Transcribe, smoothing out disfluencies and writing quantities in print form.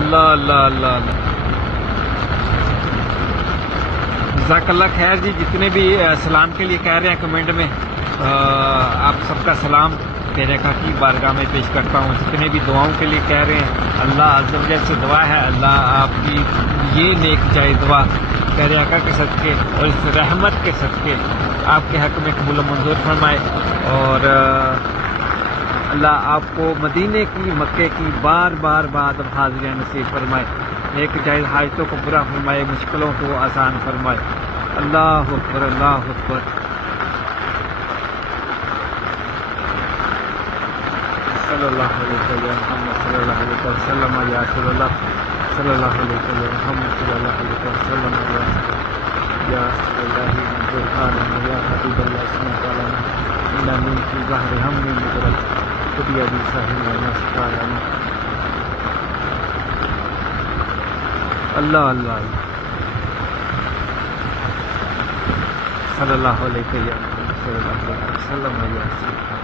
اللہ اللہ اللہ اللہ، جزاک اللہ خیر جی. جتنے بھی سلام کے لیے کہہ رہے ہیں کمنٹ میں، آپ سب کا سلام میرے آقا کی بارگاہ میں پیش کرتا ہوں. جتنے بھی دعاؤں کے لیے کہہ رہے ہیں، اللہ عز و جل سے دعا ہے اللہ آپ کی یہ نیک جائے دعا میرے آقا کے صدقے اور اس رحمت کے صدقے آپ کے حق میں قبول و منظور فرمائے، اور اللہ آپ کو مدینے کی مکے کی بار بار بعد حاضریاں نصیب فرمائے، نیک جائز حاجتوں کو پورا فرمائے، مشکلوں کو آسان فرمائے. اللہ اکبر اللہ اکبر. صلی اللہ علیہ وسلم صلی اللہ علیہ وسلم یا رسول اللہ صلی اللہ علیہ وسلم صلی اللہ علیہ وسلم یا رسول اللہ برہان یا حبیب اللہ اسم تعالی من کی ظاہر ہم نے مدرک خدیہ بھی صحیح و نسخہ اللہ اللہ صلی اللہ علیہ وسلم صلی اللہ علیہ وسلم یا رسول اللہ.